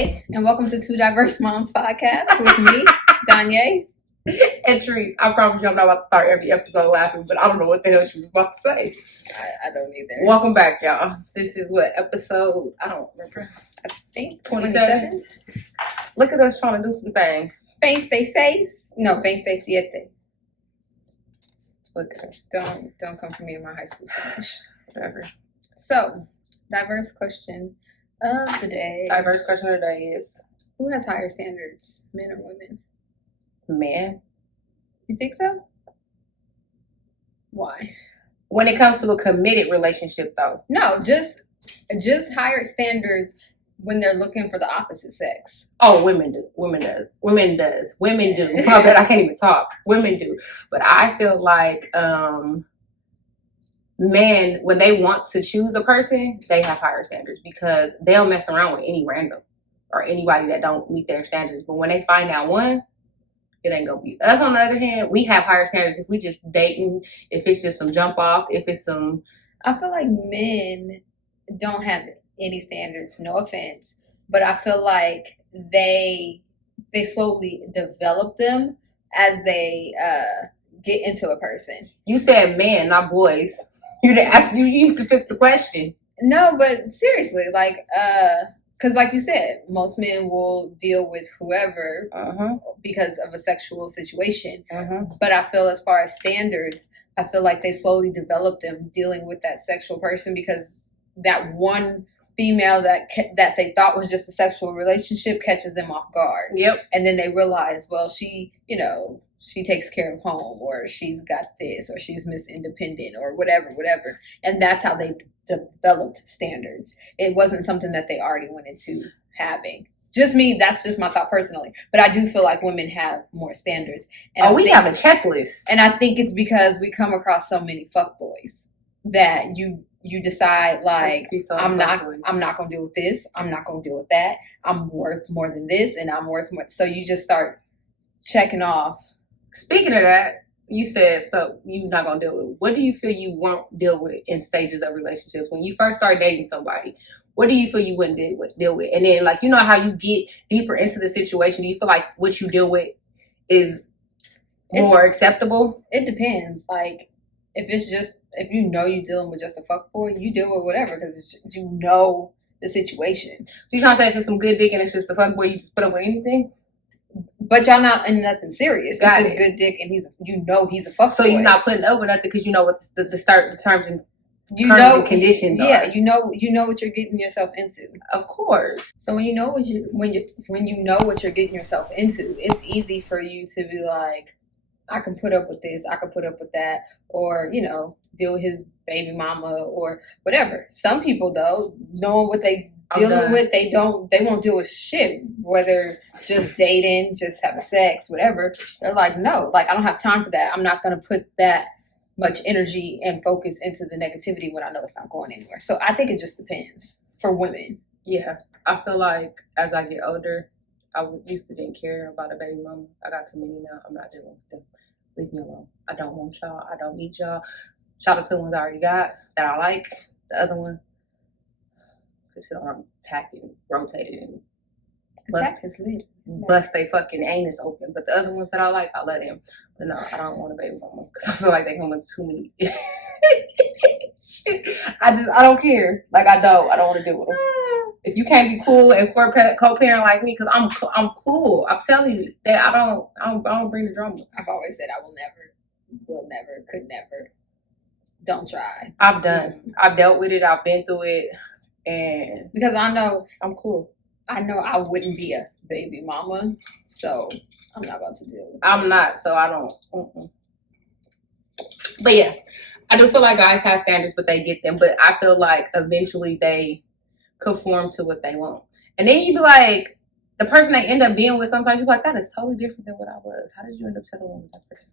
Hey, and welcome to Two Diverse Moms Podcast with me, Danye. And Therese, I promise you I'm not about to start every episode laughing, but I don't know what the hell she was about to say. I don't either. Welcome back, y'all. This is what episode, I don't remember. I think 27. Look at us trying to do some things. 26. No, 27. Okay. Don't come for me in my high school Spanish. Whatever. So, diverse question of the day. Diverse question of the day is, who has higher standards, men or women? men. You think so? Why? When it comes to a committed relationship, though. No, just higher standards when they're looking for the opposite sex. Oh, women do. Women do. My bad, I can't even talk. Women do. But I feel like men, when they want to choose a person, they have higher standards because they'll mess around with any random or anybody that don't meet their standards. But when they find out one, it ain't gonna be us. On the other hand, we have higher standards if we just dating, if it's just some jump off, if it's some. I feel like men don't have any standards, no offense, but I feel like they slowly develop them as they get into a person. You said men, not boys. You didn't ask. You need to fix the question. No, but seriously, like, because like you said, most men will deal with whoever because of a sexual situation. But I feel as far as standards, I feel like they slowly develop them dealing with that sexual person because that one female that they thought was just a sexual relationship catches them off guard. Yep. And then they realize, well, she takes care of home, or she's got this, or she's Miss Independent, or whatever. And that's how they developed standards. It wasn't something that they already went into having. Just me, that's just my thought personally. But I do feel like women have more standards. And we have a checklist. And I think it's because we come across so many fuckboys that you decide, like, I'm not gonna deal with this, I'm not gonna deal with that, I'm worth more than this, and I'm worth more. So you just start checking off. Speaking of that, you said, so you're not going to deal with, what do you feel you won't deal with in stages of relationships? When you first start dating somebody, what do you feel you wouldn't deal with? And then, like, you know how you get deeper into the situation, do you feel like what you deal with is more acceptable? It depends. Like, if you know you're dealing with just a fuckboy, you deal with whatever because you know the situation. So you're trying to say if it's some good dick and it's just a fuckboy, you just put up with anything? But y'all not in nothing serious. It's just good dick, and he's a fuckboy. So you're not putting up with nothing because you know what the terms and and conditions are. Yeah, you know what you're getting yourself into. Of course. So when you know what you're getting yourself into, it's easy for you to be like, I can put up with this, I can put up with that, or deal with his baby mama or whatever. Some people though, knowing what they dealing with, they won't deal with shit, whether just dating, just having sex, whatever. They're like, no, like, I don't have time for that. I'm not going to put that much energy and focus into the negativity when I know it's not going anywhere. So I think it just depends for women. Yeah. I feel like as I get older, I used to didn't care about a baby mama. I got too many now. I'm not dealing with them. Leave me alone. I don't want y'all. I don't need y'all. Shout out to the ones I already got that I like. The other one, sit on attacking, rotated, and bust they fucking anus open. But the other ones that I like, I let him. But no, I don't want a baby mama because I feel like they come with too many. I don't care. Like, I don't want to deal with them. If you can't be cool and co-parent like me, because I'm cool. I'm telling you that I don't bring the drama. I've always said I will never, could never. Don't try. I've done. I've dealt with it. I've been through it. And because I know I'm cool. I know I wouldn't be a baby mama, so I'm not about to deal with it. I'm not, so I don't. But yeah, I do feel like guys have standards, but they get them. But I feel like eventually they conform to what they want. And then you be like, the person they end up being with, sometimes you're like, that is totally different than what I was. How did you end up settling with that person?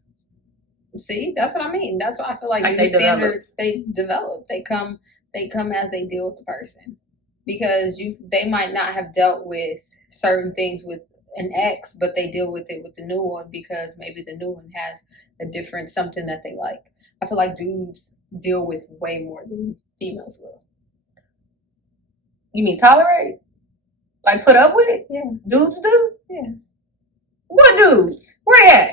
See, that's what I mean. That's why I feel like these standards, they develop. They come as they deal with the person. Because they might not have dealt with certain things with an ex, but they deal with it with the new one because maybe the new one has a different something that they like. I feel like dudes deal with way more than females will. You mean tolerate? Like, put up with it? Yeah. Dudes do? Yeah. What dudes? Where they at?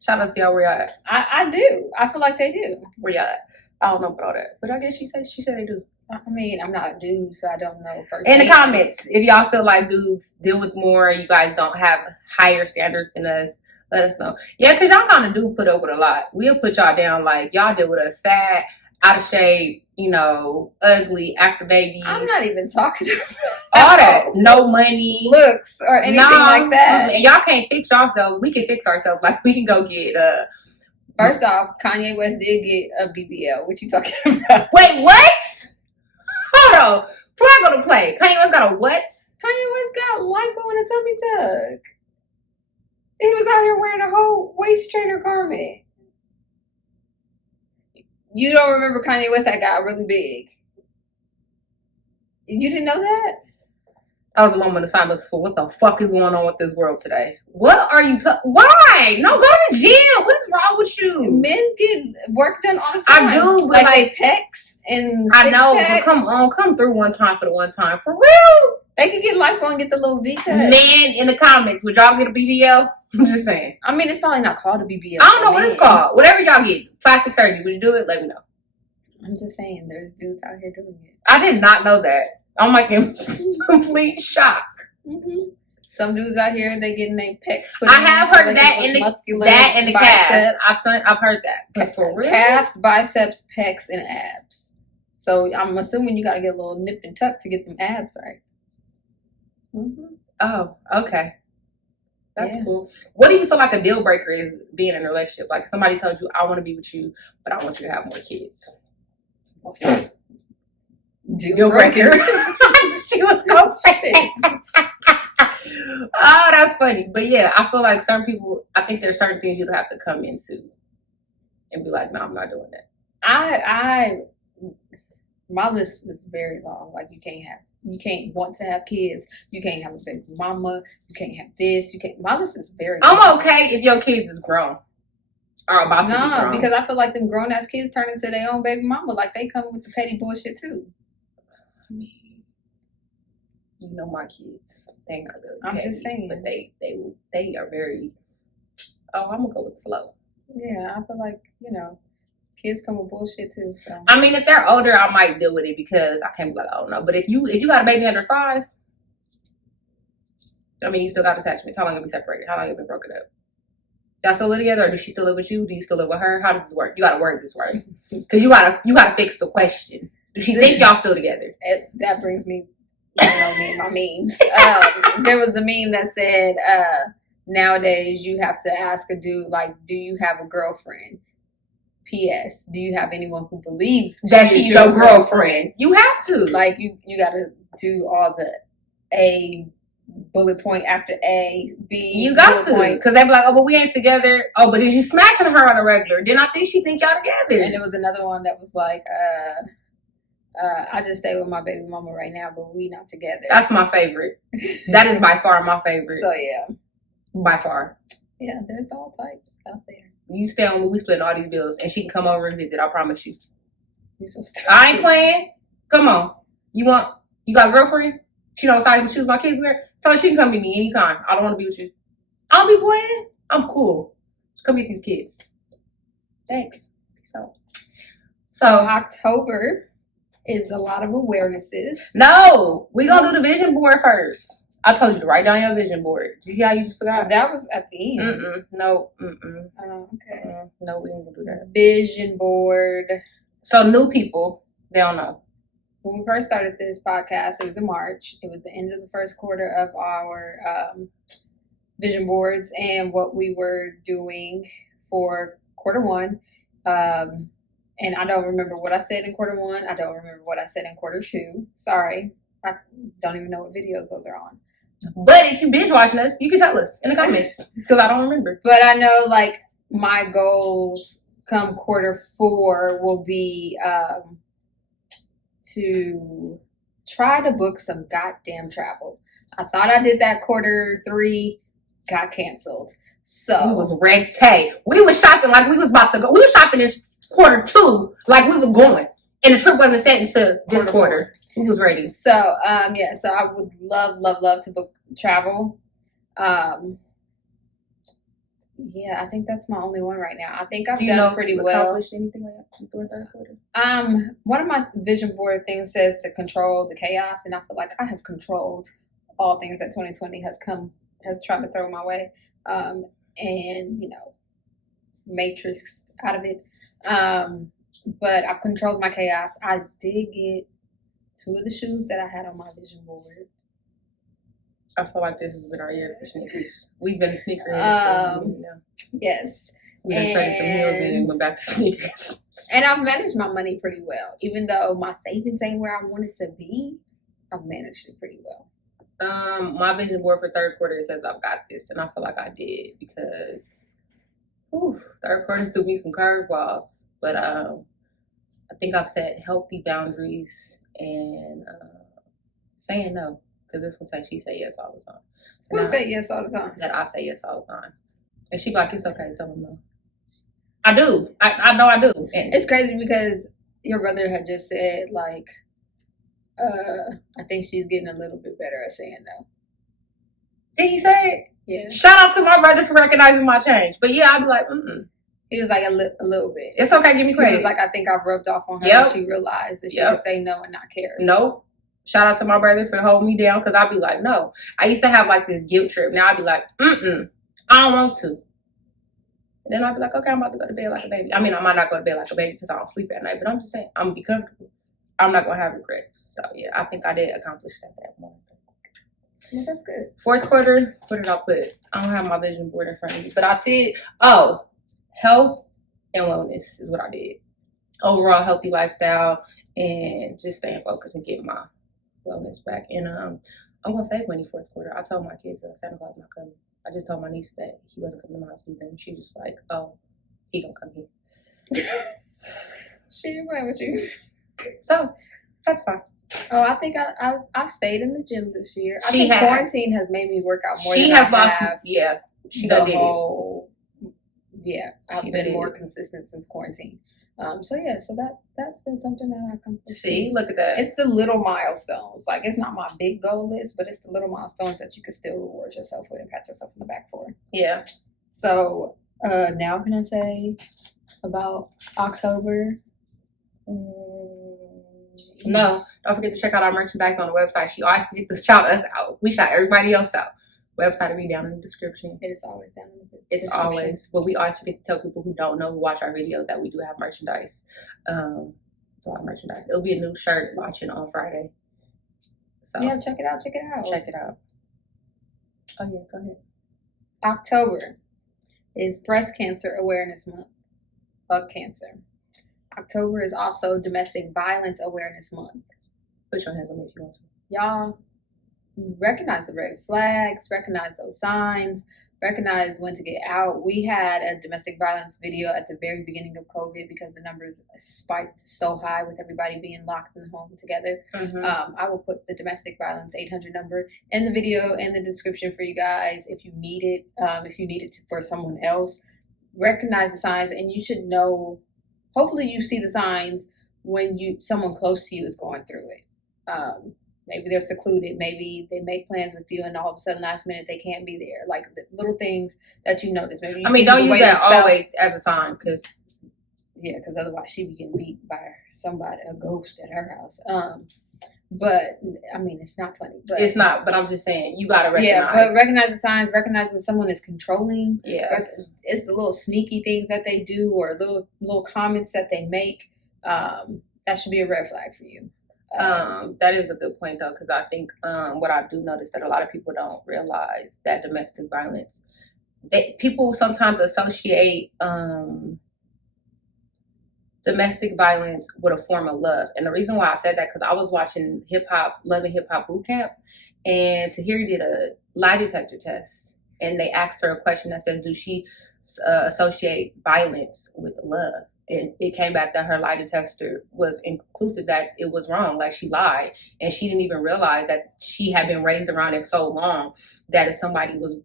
Shout out to y'all where y'all at. I do. I feel like they do. Where y'all at? I don't know about all that. But I guess she said they do. I mean, I'm not a dude, so I don't know first. In the comments, if y'all feel like dudes deal with more, you guys don't have higher standards than us, let us know. Yeah, because y'all kind of do put up with a lot. We'll put y'all down like y'all deal with us fat, out of shape, ugly, after babies. I'm not even talking about all that. No money. Looks or anything like that. And y'all can't fix yourselves. We can fix ourselves. Like, we can go get... First off, Kanye West did get a BBL. What you talking about? Wait, what? Hold on. Flag on the play. Kanye West got a what? Kanye West got lipo and a tummy tuck. He was out here wearing a whole waist trainer garment. You don't remember Kanye West that got really big? You didn't know that? That was a moment of silence for what the fuck is going on with this world today. What are you why? No, go to the gym. What is wrong with you? Men get work done all the time. I do, but like they pecs and I know, pecs. but come through one time for the one time. For real. They could get lipo and get the little V cut. Men in the comments, would y'all get a BBL? I'm just saying. I mean, it's probably not called a BBL. I don't know what it's called. Whatever y'all get. Plastic surgery. Would you do it? Let me know. I'm just saying, there's dudes out here doing it. I did not know that. I'm like in complete shock. Mm-hmm. Some dudes out here, they getting their pecs put I have heard that in the muscular, that and the biceps. calves. I've heard that. But for real? Calves, biceps, pecs, and abs. So I'm assuming you gotta get a little nip and tuck to get them abs right. Mm-hmm. Oh, okay. That's cool. What do you feel like a deal breaker is being in a relationship? Like, somebody told you, I want to be with you, but I want you to have more kids. Deal breaker. She was gonna say it. Oh, that's funny. But yeah, I feel like certain people, I think there's certain things you'd have to come into and be like, no, I'm not doing that. My list is very long. Like, you can't want to have kids. You can't have a baby mama. You can't have this. My list is very long. I'm okay if your kids is grown. Or about to be grown. Because I feel like them grown ass kids turn into their own baby mama. Like, they come with the petty bullshit too. I mean, you know my kids. They not really I'm petty, just saying. But they are very, I'm going to go with the flow. Yeah, I feel like, kids come with bullshit too. So I mean, if they're older, I might deal with it because I can't be like, oh no. But if you got a baby under 5, I mean, you still got attachments. How long have you been separated? How long have you been broken up? Y'all still live together, or does she still live with you? Do you still live with her? How does this work? You got to word this right, because you gotta fix the question. Do she think y'all still together? That brings me, me and my memes. There was a meme that said, nowadays you have to ask a dude, like, do you have a girlfriend? P.S. Do you have anyone who believes that she's your girlfriend? You have to. Like, you got to do all the A bullet point after A, B. You got to. Because they be like, oh, but we ain't together. Oh, but is you smashing her on a regular? Then I think she think y'all together. And there was another one that was like, I just stay with my baby mama right now, but we not together. That's my favorite. That is by far my favorite. So, yeah. By far. Yeah, there's all types out there. You stay on me, we splitting all these bills, and she can come over and visit. I promise you. You're so stupid. I ain't playing. Come on. You got a girlfriend? She don't decide to choose my kids with her? Tell her she can come meet me anytime. I don't want to be with you. I don't be playing. I'm cool. Just come get these kids. Thanks. So October is a lot of awarenesses. No, we gonna do the vision board first. I told you to write down your vision board. Did you see how you just forgot? That was at the end. No. Okay. No, we ain't gonna do that. Vision board. So new people, they don't know. When we first started this podcast, it was in March. It was the end of the first quarter of our vision boards and what we were doing for quarter one. And I don't remember what I said in quarter one. I don't remember what I said in quarter two. Sorry. I don't even know what videos those are on. But if you binge watching us, you can tell us in the comments because I don't remember. But I know, like, my goals come quarter 4 will be to try to book some goddamn travel. I thought I did that quarter 3, got canceled. So it was red tape. We was shopping like we was about to go. We was shopping in quarter 2 like we was going, and the trip wasn't set until this quarter. Who was ready? So, so I would love to book travel. Yeah, I think that's my only one right now. I think I've done pretty well. Accomplished anything like that through third quarter? One of my vision board things says to control the chaos, and I feel like I have controlled all things that 2020 has tried to throw my way, and matrixed out of it. But I've controlled my chaos. I did get 2 of the shoes that I had on my vision board. I feel like this has been our year for sneakers. We've been sneakers. Yes. We done traded them heels and went back to sneakers. And I've managed my money pretty well. Even though my savings ain't where I want it to be, I've managed it pretty well. My vision board for third quarter says I've got this, and I feel like I did because third quarter threw me some curveballs. But I think I've set healthy boundaries and saying no. Because this one say she say yes all the time. Who say yes all the time? That I say yes all the time. And she like, it's okay, tell them no. I do. I know I do. And it's crazy because your brother had just said, like, I think she's getting a little bit better at saying no. Did he say it? Yeah. Shout out to my brother for recognizing my change. But yeah, I'd be like, He was like a little bit. It's okay, give me credit. He was like, I think I've rubbed off on her and she realized that she could say no and not care. Nope. Shout out to my brother for holding me down because I'd be like, no. I used to have like this guilt trip. Now I'd be like, I don't want to. And then I'd be like, okay, I'm about to go to bed like a baby. I mean, I might not go to bed like a baby because I don't sleep at night, but I'm just saying, I'm going to be comfortable. I'm not going to have regrets. So yeah, I think I did accomplish that moment. Yeah, that's good. Fourth quarter, what did I put? I don't have my vision board in front of me, but I did, health and wellness is what I did. Overall healthy lifestyle and just staying focused and getting my wellness back. And I'm gonna save money fourth quarter. I told my kids Santa Claus not coming. I just told my niece that he wasn't coming to my house either, and she was like, "Oh, he gonna come here." She ain't playing with you, so that's fine. Oh, I think I've stayed in the gym this year. I think quarantine has made me work out more. She than has I lost. Have yeah, she the did whole. Yeah, I've she been more consistent since quarantine. So that's been something that I accomplished. See, look at that. It's the little milestones. Like, it's not my big goal list, but it's the little milestones that you can still reward yourself with and pat yourself on the back for. Yeah. So now can I say about October? No, don't forget to check out our merchandise on the website. She always forgets to shout us out. We shout everybody else out. Website will be down in the description. It is always down in the description. It's always, but we always forget to tell people who don't know, who watch our videos, that we do have merchandise. So our merchandise. It'll be a new shirt launching on Friday. So yeah, check it out. Check it out. Oh yeah, go ahead. October is Breast Cancer Awareness Month. Fuck cancer. October is also Domestic Violence Awareness Month. Put your hands on me if you want to. Y'all recognize the red flags, recognize those signs, recognize when to get out. We had a domestic violence video at the very beginning of COVID because the numbers spiked so high with everybody being locked in the home together. I will put the domestic violence 800 number in the video and the description for you guys if you need it. If you need it for someone else, recognize the signs, and you should know. Hopefully, you see the signs when someone close to you is going through it. Maybe they're secluded. Maybe they make plans with you, and all of a sudden, last minute, they can't be there. Like the little things that you notice. Maybe don't use that always as a sign, because otherwise she be getting beat by somebody, a ghost at her house. But I mean, it's not funny. But it's not. But I'm just saying, you gotta recognize. Yeah, but recognize the signs. Recognize when someone is controlling. Yes. It's the little sneaky things that they do, or little comments that they make. That should be a red flag for you. That is a good point though, because I think what I do notice that a lot of people don't realize that domestic violence, people sometimes associate domestic violence with a form of love. And the reason why I said that, because I was watching Love and Hip Hop Boot Camp, and Tahiri did a lie detector test, and they asked her a question that says, do she associate violence with love? And it came back that her lie detector was inclusive, that it was wrong, like she lied. And she didn't even realize that she had been raised around it so long that if somebody was,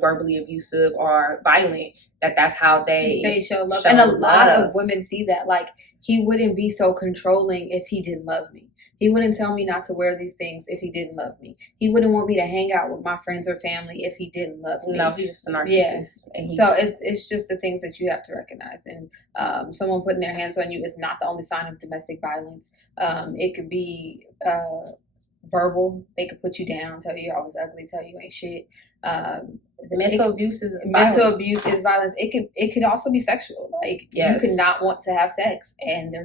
verbally abusive or violent, that's how they show love. show And a lot love. of women see that. Like, he wouldn't be so controlling if he didn't love me. He wouldn't tell me not to wear these things if he didn't love me. He wouldn't want me to hang out with my friends or family if he didn't love me. No, he's just a narcissist. Yeah. So it's just the things that you have to recognize. And someone putting their hands on you is not the only sign of domestic violence. It could be verbal. They could put you down, tell you you're always ugly, tell you ain't shit. Mental abuse is violence. It could also be sexual. Like, you could not want to have sex, and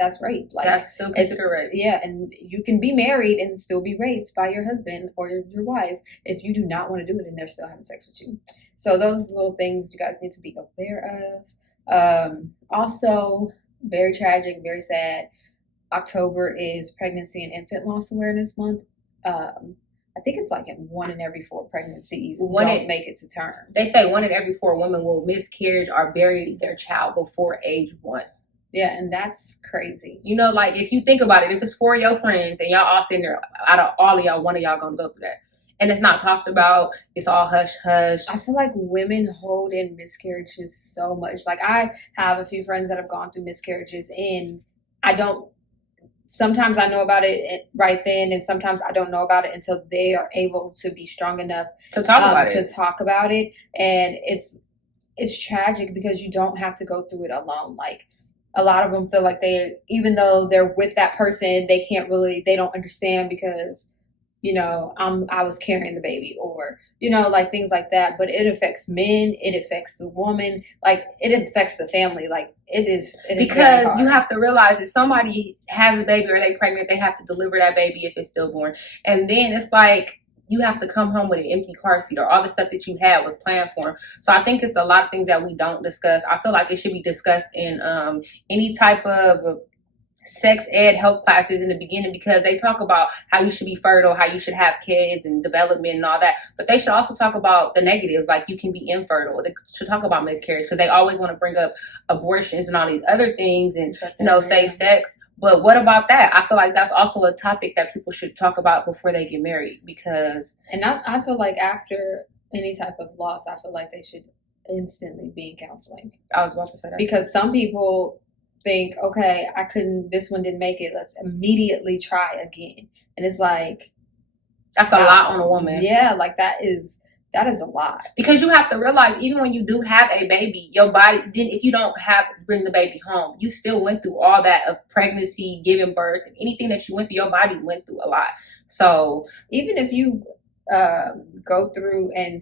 that's rape. Like, that's still considered rape. Yeah, and you can be married and still be raped by your husband or your wife if you do not want to do it and they're still having sex with you. So those little things you guys need to be aware of. Also, very tragic, very sad. October is Pregnancy and Infant Loss Awareness Month. I think it's like in 1 in every 4 pregnancies don't make it to term. They say 1 in every 4 women will miscarriage or bury their child before age 1. Yeah, and that's crazy. You know, like, if you think about it, if it's 4 of your friends and y'all all sitting there, out of all of y'all, 1 of y'all gonna go through that. And it's not talked about. It's all hush-hush. I feel like women hold in miscarriages so much. Like, I have a few friends that have gone through miscarriages, and sometimes I know about it right then, and sometimes I don't know about it until they are able to be strong enough to talk about it. And it's tragic because you don't have to go through it alone. Like, a lot of them feel like even though they're with that person, they don't understand because, I was carrying the baby, or, like things like that. But it affects men. It affects the woman. Like, it affects the family. Like, it is because you have to realize if somebody has a baby or they're pregnant, they have to deliver that baby if it's stillborn. And then it's like, you have to come home with an empty car seat, or all the stuff that you had was planned for them. So I think it's a lot of things that we don't discuss. I feel like it should be discussed in any type of sex ed health classes in the beginning, because they talk about how you should be fertile, how you should have kids and development and all that. But they should also talk about the negatives, like you can be infertile. They should talk about miscarriage, because they always want to bring up abortions and all these other things and, safe sex. But what about that? I feel like that's also a topic that people should talk about before they get married, because... And I feel like after any type of loss, I feel like they should instantly be in counseling. I was about to say that. Because some people think, okay, this one didn't make it, let's immediately try again. And it's like... That's a lot on a woman. Yeah, like that is a lot. Because you have to realize, even when you do have a baby, your body, then if you don't bring the baby home, you still went through all that of pregnancy, giving birth, and anything that you went through, your body went through a lot. So even if you go through and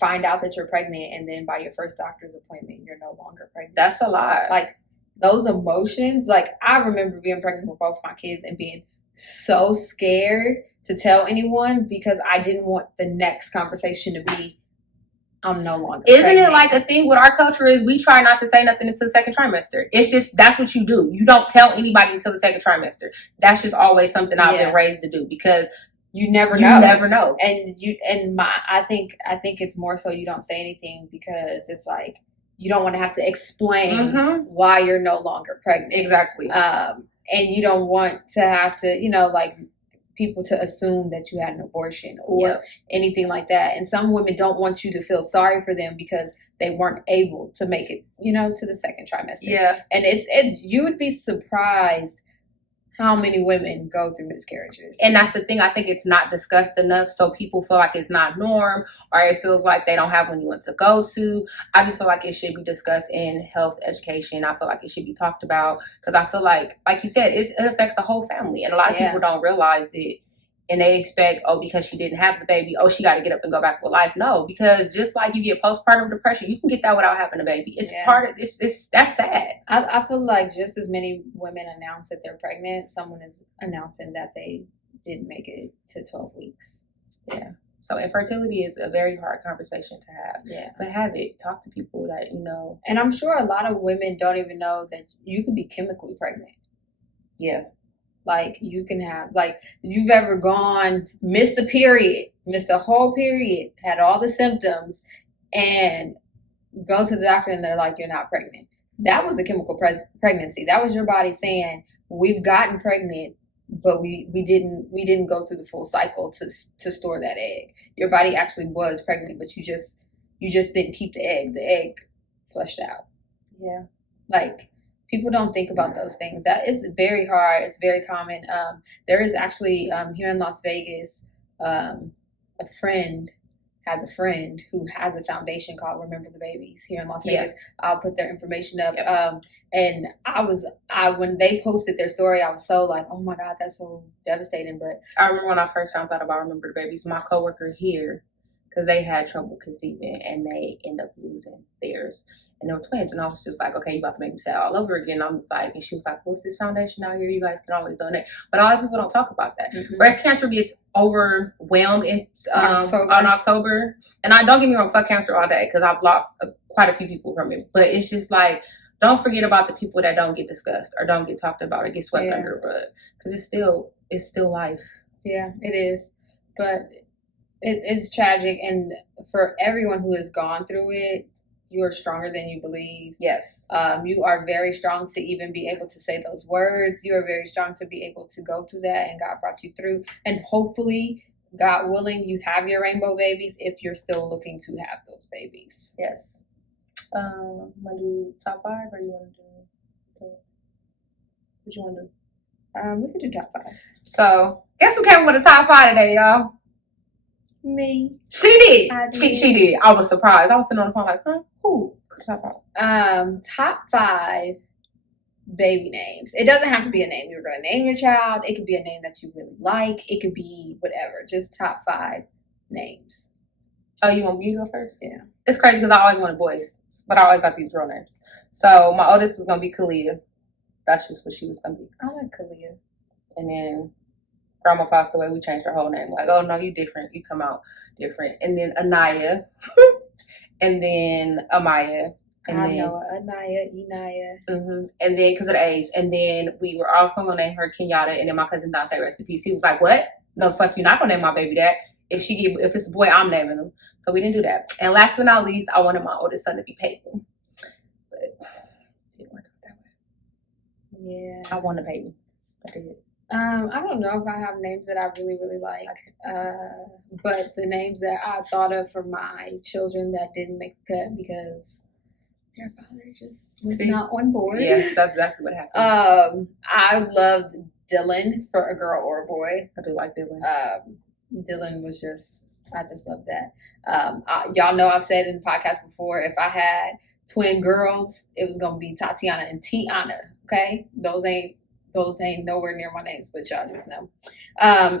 find out that you're pregnant, and then by your first doctor's appointment, you're no longer pregnant. That's a lot. Like, those emotions, like, I remember being pregnant with both my kids and being so scared to tell anyone because I didn't want the next conversation to be, I'm no longer pregnant. It like a thing with our culture is we try not to say nothing until the second trimester. It's just, that's what you do. You don't tell anybody until the second trimester. That's just always something I've been raised to do, because you never know. And I think it's more so you don't say anything because it's like, you don't want to have to explain why you're no longer pregnant. Exactly. And you don't want to have to, like, people to assume that you had an abortion or anything like that. And some women don't want you to feel sorry for them because they weren't able to make it, to the second trimester. Yeah. And you would be surprised how many women go through miscarriages. And that's the thing. I think it's not discussed enough, so people feel like it's not norm, or it feels like they don't have anyone to go to. I just feel like it should be discussed in health education. I feel like it should be talked about, because I feel like you said, it affects the whole family, and a lot of people don't realize it. And they expect, because she didn't have the baby, she got to get up and go back with life. No, because just like you get postpartum depression, you can get that without having a baby. It's part of this. That's sad. I feel like just as many women announce that they're pregnant, someone is announcing that they didn't make it to 12 weeks. Yeah. So infertility is a very hard conversation to have. Yeah. But have it. Talk to people that you know. And I'm sure a lot of women don't even know that you could be chemically pregnant. Yeah. Like, you can have, like, you've ever missed the whole period, had all the symptoms, and go to the doctor and they're like, you're not pregnant. That was a chemical pregnancy. That was your body saying, we've gotten pregnant, but we didn't go through the full cycle to store that egg. Your body actually was pregnant, but you just didn't keep the egg. The egg fleshed out. Yeah. Like, people don't think about those things. That is very hard. It's very common. There is actually here in Las Vegas, a friend has a friend who has a foundation called Remember the Babies here in Las Vegas. I'll put their information up. And I when they posted their story, I was so like, oh my God, that's so devastating. But I remember when I first found out about Remember the Babies, my coworker here, because they had trouble conceiving and they end up losing theirs. And they were twins. And I was just like, okay, you about to make me sad all over again. I'm just like, and she was like, what's this foundation out here? You guys can always donate. But a lot of people don't talk about that. Mm-hmm. Breast cancer gets overwhelmed in on October. And I don't get me wrong, fuck cancer all day, because I've lost quite a few people from it. But it's just like, don't forget about the people that don't get discussed or don't get talked about or get swept under the rug. Because it's still life. Yeah, it is. But it's tragic. And for everyone who has gone through it, you are stronger than you believe. Yes. You are very strong to even be able to say those words. You are very strong to be able to go through that, and God brought you through. And hopefully, God willing, you have your rainbow babies if you're still looking to have those babies. Yes. Want to do top 5, or you want to do what you want to do? We can do top 5s. So, guess who came with a top 5 today, y'all? Me. She did. She did. I was surprised. I was sitting on the phone like, huh? Who? Top 5 baby names. It doesn't have to be a name you're going to name your child. It could be a name that you really like. It could be whatever. Just top 5 names. Oh, you want me to go first? Yeah. It's crazy because I always wanted boys, but I always got these girl names. So my oldest was going to be Kalia. That's just what she was going to be. I like Kalia. And then Grandma passed away. We changed her whole name. Like, oh no, you different. You come out different. And then Anaya, and then Amaya. And I know Anaya, Enaya. Mm-hmm. And then because of the A's, and then we were all going to name her Kenyatta. And then my cousin Dante, rest in peace, he was like, "What? No, fuck you. Not gonna name my baby that. If it's a boy, I'm naming him." So we didn't do that. And last but not least, I wanted my oldest son to be Peyton, but it didn't work out that way. Yeah, I wanted Peyton. I did. I don't know if I have names that I really, really like. But the names that I thought of for my children that didn't make the cut because their father just was not on board. Yes, that's exactly what happened. I loved Dylan for a girl or a boy. I do like Dylan. Dylan was I just love that. Y'all know I've said in the podcast before, if I had twin girls, it was going to be Tatiana and Tiana. Okay? Those ain't nowhere near my names, but y'all just know.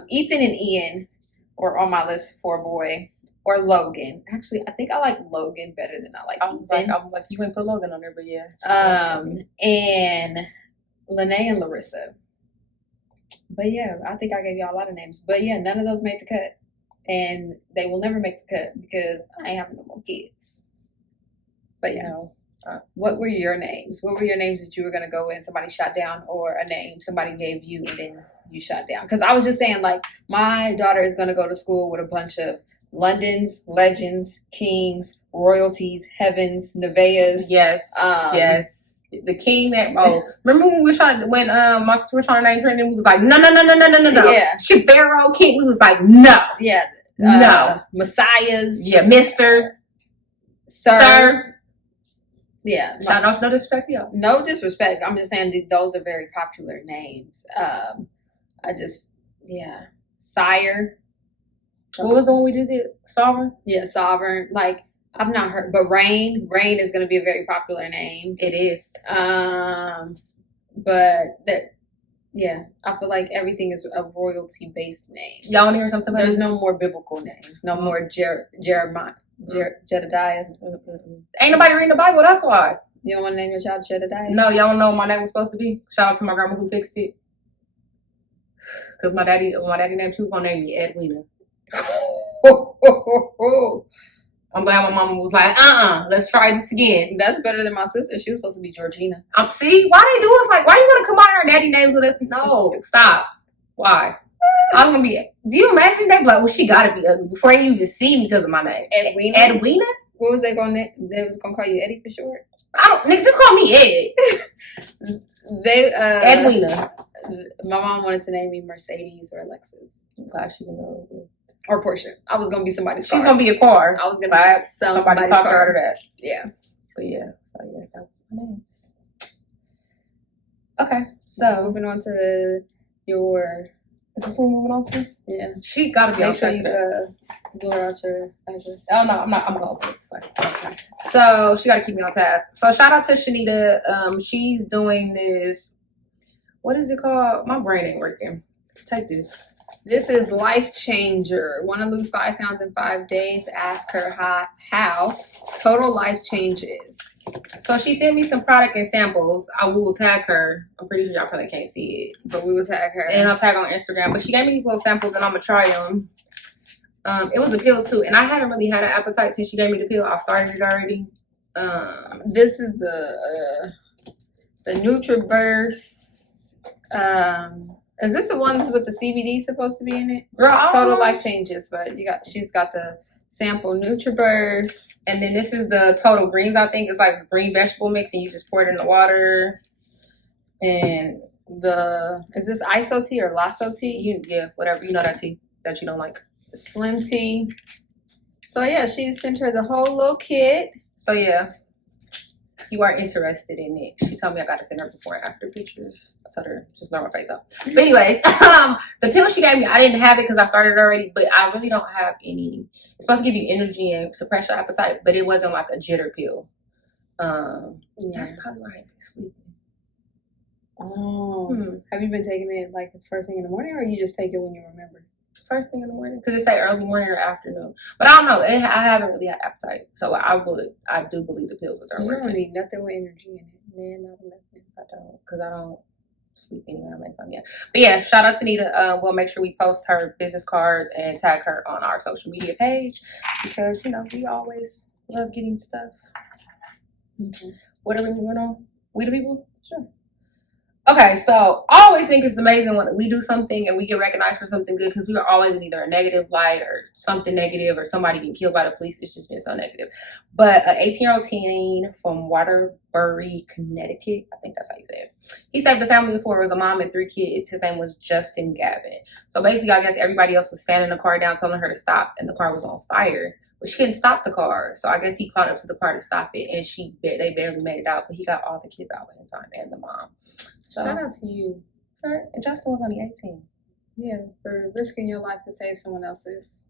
Ethan and Ian were on my list for a boy, or Logan. Actually, I think I like Logan better than I like Ethan. I'm like, you ain't put Logan on there, but yeah. And Lene and Larissa. But yeah, I think I gave y'all a lot of names. But yeah, none of those made the cut. And they will never make the cut because I ain't having no more kids. But yeah. What were your names? What were your names that you were going to go with and somebody shot down, or a name somebody gave you and then you shot down? Because I was just saying, like, my daughter is going to go to school with a bunch of Londons, Legends, Kings, Royalties, Heavens, Nevaehs. Yes. Yes. The king that, remember when we were trying, my sister was trying to name her and we was like, no. Yeah. She Pharaoh King. We was like, no. Yeah. No. Messiahs. Yeah. Mr. Sir. Yeah. No disrespect, yeah. No disrespect. I'm just saying that those are very popular names. Sire. What was the one we did? Sovereign? Yeah, Sovereign. Like, I've not heard, but Rain is going to be a very popular name. It is. But I feel like everything is a royalty-based name. Y'all want to hear something about There's no more biblical names. No more Jeremiah. Jedediah. Ain't nobody reading the Bible, that's why. You don't want to name your child Jedediah? No, y'all don't know what my name was supposed to be. Shout out to my grandma who fixed it. Because my daddy named, she was going to name me Edwina. I'm glad my mama was like, let's try this again. That's better than my sister. She was supposed to be Georgina. See, why they do us like, why you want to combine our daddy names with us? No, stop. Why? I was going to be, do you imagine they be like, well, she got to be ugly before they even see me because of my name. Edwina? What was they going to, they was going to call you Eddie for short? Nigga, just call me Ed. Edwina. My mom wanted to name me Mercedes or Lexus. Gosh, she didn't know. Or Porsche. I was going to be somebody's car. She's going to be a car. I was going to be somebody's talk car. Her out of that. Yeah. But yeah, that was my names. Okay, so moving on to your. Is this what we're moving on to? Yeah. She gotta be. Make sure you blur out your address. Oh no, I'm not. I'm gonna open it this way. Okay. So she gotta keep me on task. So shout out to Shanita. She's doing this. What is it called? My brain ain't working. Take this. This is Life Changer. Want to lose 5 pounds in 5 days? Ask her how. Total life changes. So she sent me some product and samples. I will tag her. I'm pretty sure y'all probably can't see it, but we will tag her. And I'll tag on Instagram. But she gave me these little samples and I'm gonna try them. It was a pill too, and I hadn't really had an appetite since she gave me the pill. I started it already. This is the NutriBurst. Is this the ones with the CBD supposed to be in it? Girl, Total life changes, but she's got the sample NutriBurst. And then this is the Total Greens, I think. It's like a green vegetable mix and you just pour it in the water. And is this ISO tea or Lasso tea? Yeah, whatever. You know that tea that you don't like. Slim tea. So yeah, she sent her the whole little kit. So yeah, you are interested in it. She told me I got to send her before and after pictures. I told her just blur my face up. But anyways, the pill she gave me, I didn't have it because I started already, but I really don't have any. It's supposed to give you energy and suppress your appetite, but it wasn't like a jitter pill. That's probably why I be sleeping. Oh. Have you been taking it like the first thing in the morning, or you just take it when you remember? First thing in the morning, because it say early morning or afternoon. But I don't know. I haven't really had appetite, so I do believe the pills are working. You don't need nothing with energy in it, man. Not nothing. I don't, because I don't sleep anywhere. Yeah. But yeah, shout out to Nita. We'll make sure we post her business cards and tag her on our social media page because we always love getting stuff. Mm-hmm. What are we moving on? We the people? Sure. Okay, so I always think it's amazing when we do something and we get recognized for something good because we are always in either a negative light or something negative or somebody getting killed by the police. It's just been so negative. But an 18-year-old teen from Waterbury, Connecticut, I think that's how you say it. He saved the family before. It was a mom and 3 kids. His name was Justin Gavin. So basically, I guess everybody else was fanning the car down, telling her to stop, and the car was on fire. But she couldn't stop the car. So I guess he caught up to the car to stop it, and they barely made it out. But he got all the kids out in time and the mom. So, shout out to you. And Justin was only 18. Yeah, for risking your life to save someone else's.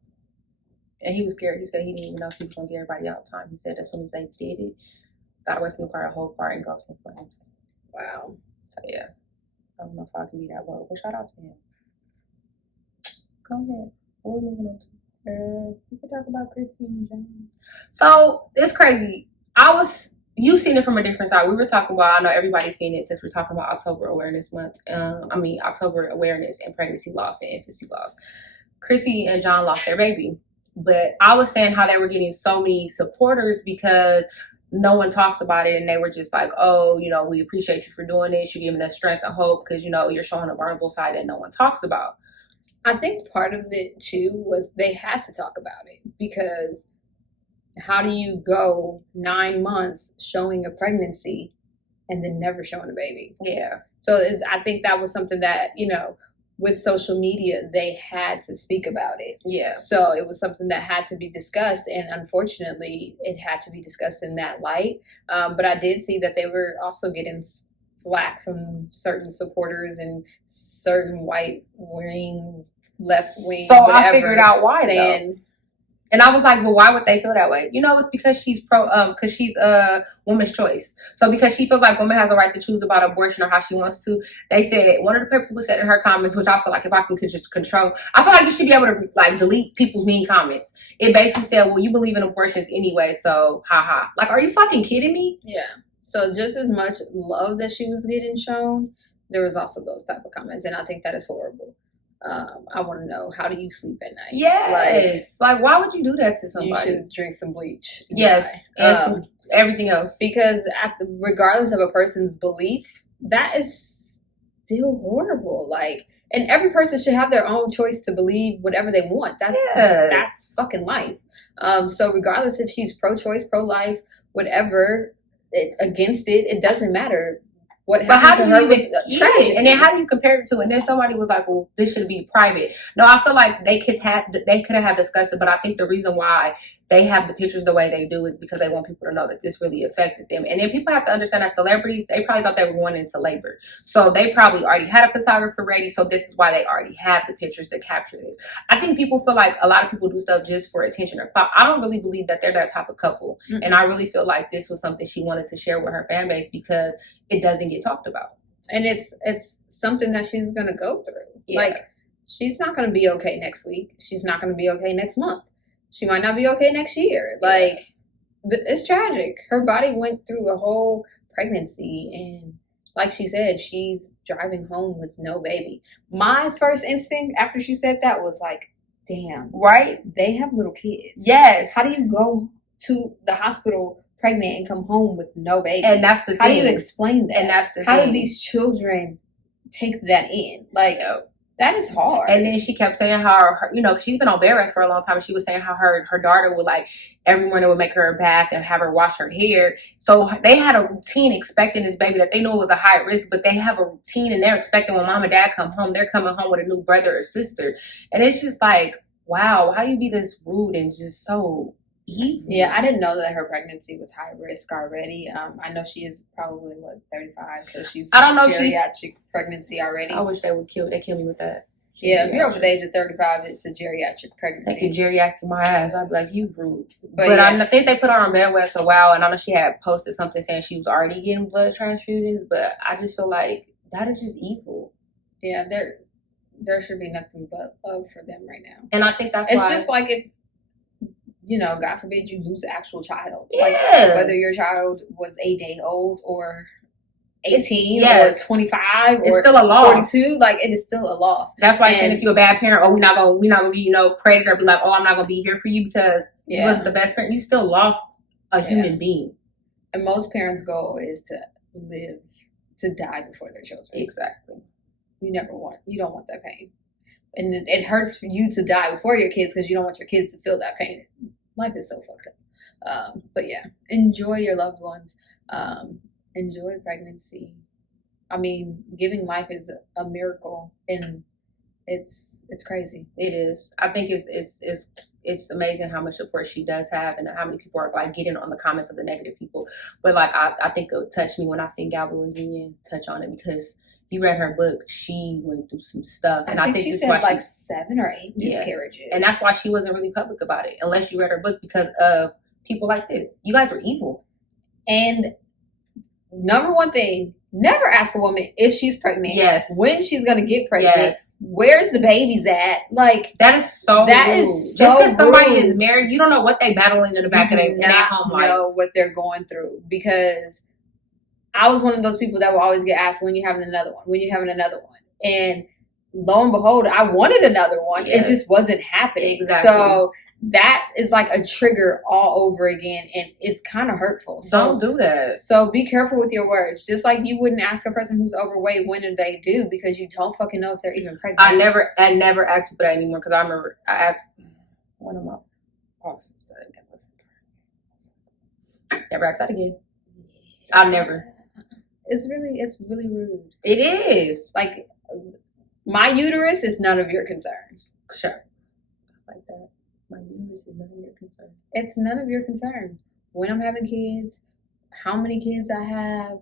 And he was scared. He said he didn't even know if he was going to get everybody out in time. He said as soon as they did it, got away from the car, the whole car engulfed in flames. Wow. So yeah, I don't know if I can be that bold, but shout out to him. Go ahead. What are we moving on to? We could talk about Chrissy and John. So it's crazy. You've seen it from a different side. We were talking about, I know everybody's seen it since we're talking about October Awareness Month. October Awareness and Pregnancy Loss and Infancy Loss. Chrissy and John lost their baby. But I was saying how they were getting so many supporters because no one talks about it. And they were just like, oh, we appreciate you for doing this. You're giving us strength and hope because, you're showing a vulnerable side that no one talks about. I think part of it, too, was they had to talk about it because how do you go 9 months showing a pregnancy and then never showing a baby? Yeah. So I think that was something that, with social media, they had to speak about it. Yeah. So it was something that had to be discussed. And unfortunately, it had to be discussed in that light. But I did see that they were also getting flack from certain supporters and certain right wing, left wing. So I figured out why, saying, though. And I was like, well, why would they feel that way? It's because she's because she's a woman's choice. So because she feels like women has a right to choose about abortion or how she wants to. They said, one of the people said in her comments, which I feel like if I can just control, I feel like you should be able to delete people's mean comments. It basically said, well, you believe in abortions anyway, so haha. Like, are you fucking kidding me? Yeah. So just as much love that she was getting shown, there was also those type of comments. And I think that is horrible. I want to know, how do you sleep at night? Yes. Like why would you do that to somebody? You should drink some bleach. Yes. And everything else. Because regardless of a person's belief, that is still horrible. And every person should have their own choice to believe whatever they want. That's fucking life. So regardless if she's pro-choice, pro-life, whatever, against it, it doesn't matter. What happened to her was tragic. And then how do you compare it to? And then somebody was like, well, this should be private. No, I feel like they could have discussed it, but I think the reason why they have the pictures the way they do is because they want people to know that this really affected them. And then people have to understand that celebrities, they probably thought they were going into labor. So they probably already had a photographer ready. So this is why they already have the pictures to capture this. I think people feel like a lot of people do stuff just for attention or clout. I don't really believe that they're that type of couple. Mm-hmm. And I really feel like this was something she wanted to share with her fan base because it doesn't get talked about. And it's something that she's going to go through. Yeah. Like, she's not going to be okay next week. She's not going to be okay next month. She might not be okay next year. Like, it's tragic. Her body went through a whole pregnancy. And like she said, she's driving home with no baby. My first instinct after she said that was like, damn. Right? They have little kids. Yes. How do you go to the hospital pregnant and come home with no baby? And that's the thing. How do you explain that? And that's the How thing. do these children take that in? Like, that is hard. And then she kept saying how her, you know, cause she's been on bed rest for a long time. And she was saying how her daughter would like every morning would make her a bath and have her wash her hair. So they had a routine expecting this baby that they knew was a high risk, but they have a routine and they're expecting when mom and dad come home, they're coming home with a new brother or sister. And it's just like, wow, how do you be this rude and just so evil? Yeah, I didn't know that her pregnancy was high risk already. I know she is probably 35, so she's geriatric pregnancy already. I wish they kill me with that. Yeah, if you're over the age of 35, it's a geriatric pregnancy. They could geriatric my ass. I'd be like, you rude. But yeah. I think they put her on bed rest a while, and I know she had posted something saying she was already getting blood transfusions, but I just feel like that is just evil. Yeah, there should be nothing but love for them right now. And I think that's why. It's just like if, you know, God forbid you lose an actual child. Yeah. Like, whether your child was a day old or 18 or 25 it's or still a loss. 42, like, it is still a loss. That's why I said if you're a bad parent, we're not gonna be, you know, credit or be like, oh, I'm not gonna be here for you because you wasn't the best parent. You still lost a human being. And most parents' goal is to die before their children. Exactly. You don't want that pain. And it hurts for you to die before your kids because you don't want your kids to feel that pain. Life is so fucked up. But yeah, enjoy your loved ones. Enjoy pregnancy. I mean, giving life is a miracle, and it's crazy. It is. I think it's amazing how much support she does have, and how many people are like getting on the comments of the negative people. But like, I think it touched me when I seen Galvin Union touch on it because you read her book. She went through some stuff, and I think she said like 7 or 8 miscarriages, and that's why she wasn't really public about it, unless you read her book because of people like this. You guys are evil. And number one thing, never ask a woman if she's pregnant. Yes. When she's going to get pregnant. Yes. Where's the babies at? Like, that is so rude. Just because somebody is married, you don't know what they battling in the back of their home life. You know what they're going through. Because I was one of those people that will always get asked, when you having another one? When you having another one? And lo and behold, I wanted another one. Yes. It just wasn't happening. Exactly. So that is like a trigger all over again, and it's kind of hurtful. So don't do that. So be careful with your words. Just like you wouldn't ask a person who's overweight when did they do, because you don't fucking know if they're even pregnant. I never ask people that anymore because I remember I asked one of my bosses that I never asked that again. I never. It's really rude. It is. Like, my uterus is none of your concern. Sure. Like that. My uterus is none of your concern. It's none of your concern. When I'm having kids, how many kids I have,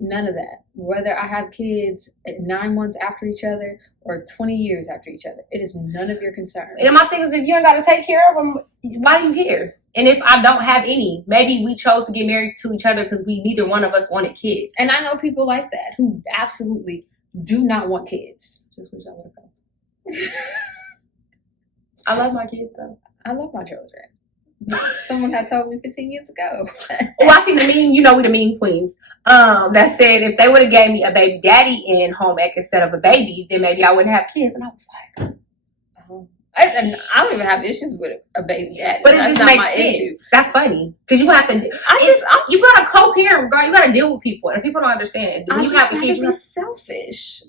none of that. Whether I have kids at 9 months after each other or 20 years after each other, it is none of your concern. And my thing is, if you ain't got to take care of them, why do you care? And if I don't have any, maybe we chose to get married to each other because neither one of us wanted kids. And I know people like that who absolutely do not want kids. Just wish I would have come. I love my kids though. I love my children. Someone had told me 15 years ago. Oh, I seen the meme. You know, we the meme queens. That said, if they would have gave me a baby daddy in home ec instead of a baby, then maybe I wouldn't have kids. And I was like, I don't even have issues with a baby daddy. But that's not my issue. That's funny because you have to. You got to co-parent, girl. You got to deal with people, and people don't understand. I just have to be selfish.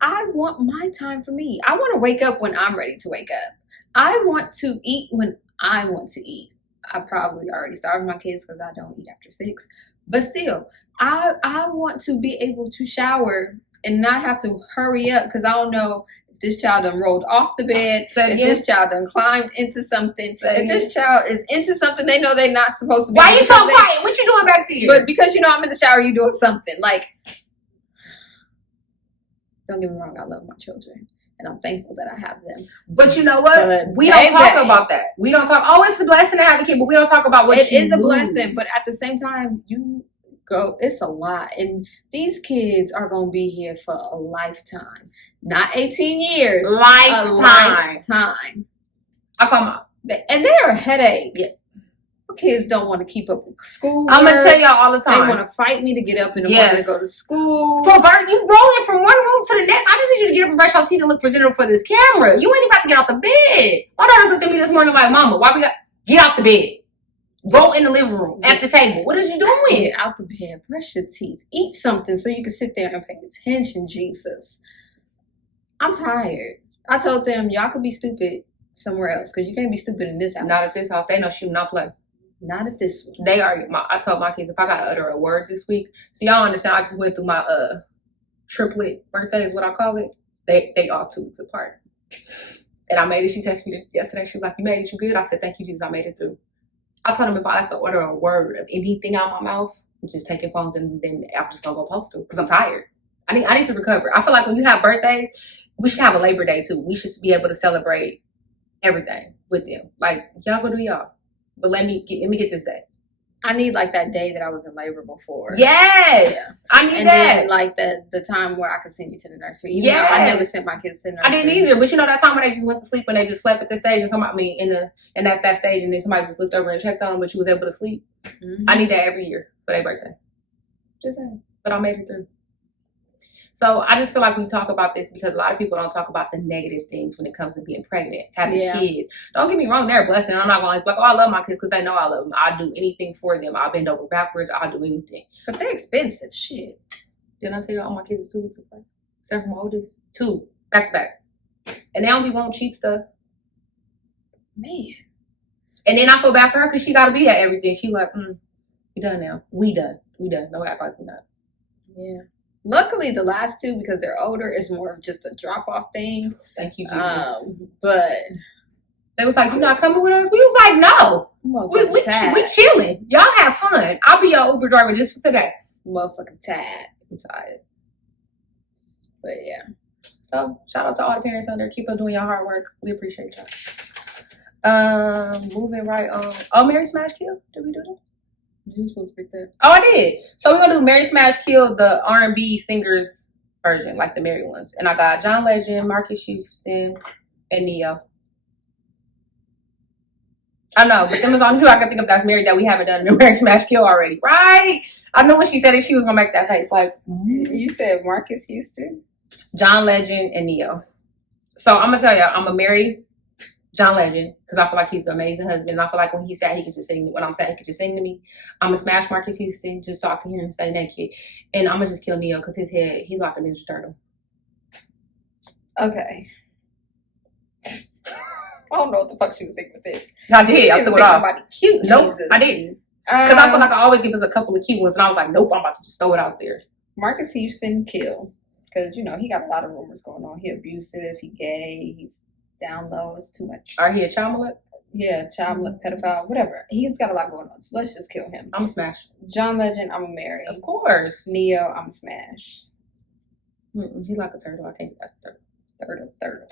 I want my time for me. I want to wake up when I'm ready to wake up. I want to eat when I want to eat. I probably already starved my kids because I don't eat after 6. But still, I want to be able to shower and not have to hurry up because I don't know if this child done rolled off the bed, if this child done climbed into something, if this child is into something they know they're not supposed to be. Why you so quiet? What you doing back there? But because you know I'm in the shower, you doing something. Like, don't get me wrong, I love my children. And I'm thankful that I have them. But you know what? We don't talk about that. We don't talk. Oh, it's a blessing to have a kid, but we don't talk about what it is a blessing. But at the same time, it's a lot. And these kids are going to be here for a lifetime. Not 18 years. Lifetime. A lifetime. I come out. And they're a headache. Yeah. Kids don't want to keep up with school. I'm gonna tell y'all all the time. They want to fight me to get up in the morning to go to school. For you rolling from one room to the next. I just need you to get up and brush your teeth and look presentable for this camera. You ain't even about to get out the bed. My daughter looked at me this morning like, "Mama, why we got get out the bed? Go in the living room at the table. What is you doing? Get out the bed, brush your teeth, eat something so you can sit there and pay attention." Jesus, I'm tired. I told them y'all could be stupid somewhere else because you can't be stupid in this house. Not at this house. They know she will not play. Not at this one. They are. I told my kids if I gotta utter a word this week. So y'all understand? I just went through my triplet birthday is what I call it. They all 2 weeks apart. And I made it. She texted me yesterday. She was like, "You made it. You good?" I said, "Thank you, Jesus. I made it through." I told them if I have to order a word of anything out of my mouth, I'm just taking phones and then I'm just gonna go post them because I'm tired. I need to recover. I feel like when you have birthdays, we should have a Labor Day too. We should be able to celebrate everything with them. Like y'all go do y'all. But let me get this day. I need like that day that I was in labor before. Yes, yeah. I need and that. And then like the time where I could send you to the nursery. Even though I never sent my kids to the nursery. I didn't either. But you know that time when they just went to sleep and they just slept at the stage and somebody in that stage and then somebody just looked over and checked on them, but you was able to sleep. Mm-hmm. I need that every year for their birthday. Just saying. But I made it through. So I just feel like we talk about this because a lot of people don't talk about the negative things when it comes to being pregnant, having kids. Don't get me wrong, they're a blessing. I'm not going to be like, "Oh, I love my kids," because they know I love them. I'll do anything for them. I'll bend over backwards. I'll do anything. But they're expensive. Shit. Didn't I tell you all my kids are 2 weeks apart? Except for my oldest. 2. Back to back. And they don't be wanting cheap stuff. Man. And then I feel bad for her because she got to be at everything. She like, we done now. We done. No act like we not. Yeah. Luckily, the last 2, because they're older, is more of just a drop-off thing. Thank you, Jesus. But they was like, "You not coming with us?" We was like, "No. We chilling. Y'all have fun. I'll be your Uber driver just for today." Motherfucking tad. I'm tired. But yeah. So, shout out to all the parents out there. Keep on doing your hard work. We appreciate y'all. Moving right on. Oh, Mary Smash Kill. Did we do that? You were supposed to pick that. Oh, I did. So we're gonna do Mary Smash Kill, the R&B singers version, like the Mary ones. And I got John Legend, Marcus Houston, and Neo. I know, but them is on who I can think of that's married that we haven't done the Mary Smash Kill already, right? I know when she said it, she was gonna make that face. Like you said, Marcus Houston, John Legend, and Neo. So I'm gonna tell y'all, I'm gonna marry John Legend because I feel like he's an amazing husband. And I feel like when he's sad, he can just sing. When I'm sad, he can just sing to me. I'm gonna smash Marcus Houston just so I can hear him say naked, and I'm gonna just kill Neo because his head, he's like a Ninja Turtle. Okay. I don't know what the fuck she was thinking with this. I did. I threw it off. Cute. Nope, Jesus. I didn't. Because I feel like I always give us a couple of cute ones, and I was like, nope, I'm about to just throw it out there. Marcus Houston, kill. Because, you know, he got a lot of rumors going on. He abusive, he gay, he's down low, it's too much. Are he a child molest? Yeah, child molest, pedophile, whatever. He's got a lot going on, so let's just kill him. I'm a smash. John Legend, I'm a marry. Of course. Neo, I'm a smash. He's like a turtle. I can't. That's a turtle. Turtle.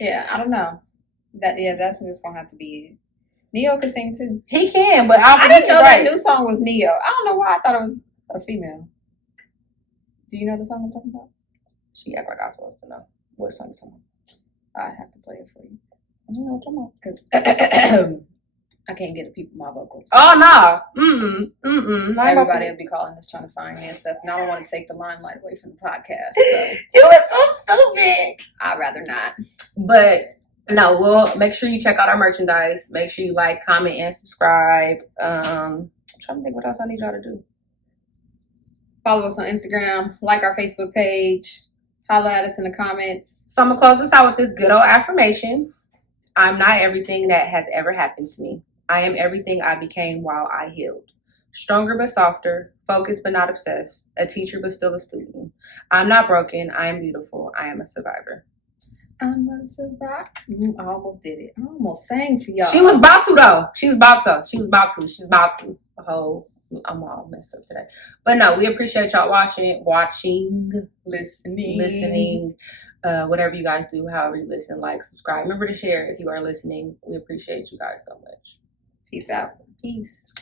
Yeah, I don't know. That's just gonna have to be. Neo can sing too. He can, but I didn't know that new song was Neo. I don't know why I thought it was a female. Do you know the song I'm talking about? She act like I'm supposed to know what song it's on. I have to play it for you. I don't know what I'm talking about because I can't get to people my vocals. Oh no! Everybody will be calling us trying to sign me and stuff, and I don't want to take the limelight away from the podcast. So you are so stupid. I'd rather not. But no, we'll make sure you check out our merchandise. Make sure you like, comment, and subscribe. I'm trying to think what else I need y'all to do. Follow us on Instagram. Like our Facebook page. Holla at us in the comments. So I'm gonna close this out with this good old affirmation. I'm not everything that has ever happened to me. I am everything I became while I healed. Stronger but softer, focused but not obsessed, a teacher but still a student. I'm not broken, I am beautiful, I am a survivor. I'm a survivor. I almost did it. I almost sang for y'all. She was about to though. She's about to. Oh, I'm all messed up today. But no, we appreciate y'all watching, listening. Whatever you guys do, however you listen, like, subscribe. Remember to share if you are listening. We appreciate you guys so much. Peace out. Peace.